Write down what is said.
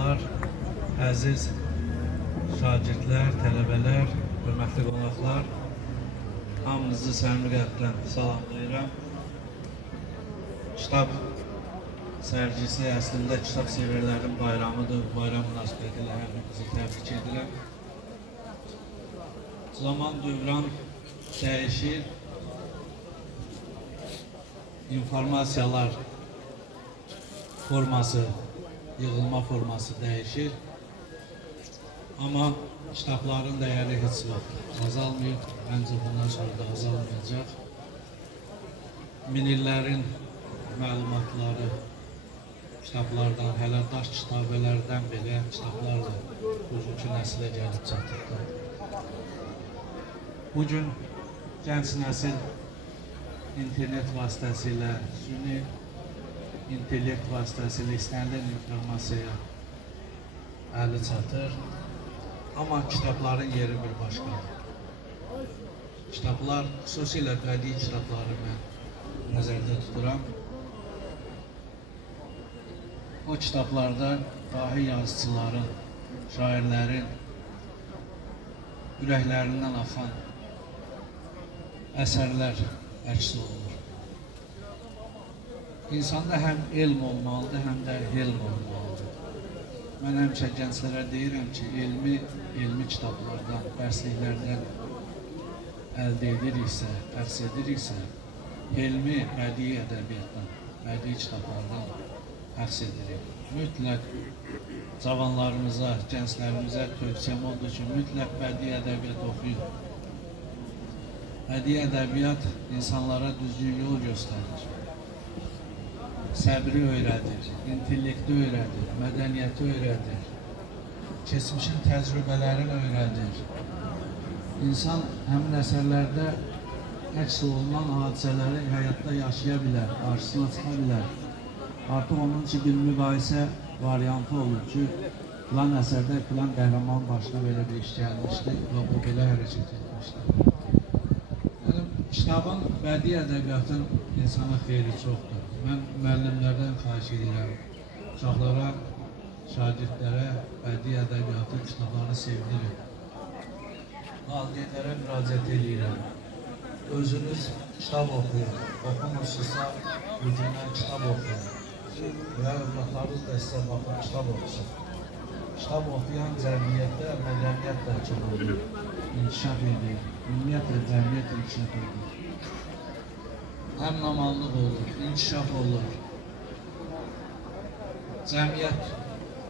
axşamlar, əziz şagirdlər, tələbələr, hörmətli qonaqlar. Hamınızı səmimi qəlbdən salamlayıram. Kitab sərgisi əslində kitab severlərin bayramıdır. Bayram münasibətilə hamınızı təbrik edirəm. Zaman dövran dəyişir. İnformasiyalar forması, yığılma forması dəyişir. Amma kitabların dəyəri heç vaxt azalmıyor. Məncə bundan sonra da azalmayacaq. Min illərin məlumatları kitablardan, hələ daş kitabələrdən belə kitablarla bugünkü nəslə gəlib çatıbdır. Bugün gənc nəsil internet vasitəsilə, süni intellekt vasitəsilə istənilən informasiyaya əli çatır. Amma kitabların yeri bir başqadır. Kitablar, xüsusilə bədii kitabları mən nəzərdə tuturam. O kitablarda dahi yazıcıların, şairlərin ürəklərindən axan əsərlər əks olunur. İnsanda həm elm olmalıdır, həm də helm olmalıdır. Mən həmişə gənclərə deyirəm ki, elmi kitablardan, dərsliklərdən əldə ediriksə, dərs ediriksə, elmi bədii ədəbiyyatdan, bədii kitablardan dərs edirik. Mütləq cavanlarımıza, gənclərimizə tövsiyəm odur ki, mütləq bədii ədəbiyyat oxuyun. Bədii ədəbiyyat insanlara düzgün yol göstərir. Səbri öyrədir, intellekti öyrədir, mədəniyyəti öyrədir, keçmişin təcrübələrini öyrədir. İnsan həmin əsərlərdə əks olunan hadisələri həyatda yaşaya bilər, qarşısına çıxa bilər. Artıq onun üçün bir müqayisə variantı olur ki, filan əsərdə filan qəhrəman başına belə bir iş gəlmişdi və bu belə hərəkət etmişdi. Kitabın, bədii ədəbiyyatın insana xeyri çoxdur. Mən müəllimlərdən xahiş edirəm, uşaqlara, şagirdlərə bədii ədəbiyyatı kitablarını sevdirin. Valideynlərə müraciət edirəm. Özünüz kitab oxuyun, oxumursunuzsa ucundan kitab oxuyun. Və övladlarınız da sizə baxın, kitab oxusun. Kitab oxuyan cəmiyyətdə mədəniyyət tərkib olur, inkişaf edir, ümumiyyətlə cəmiyyət inkişaf edir. Həm namallıq olur, inkişaf olur. Cəmiyyət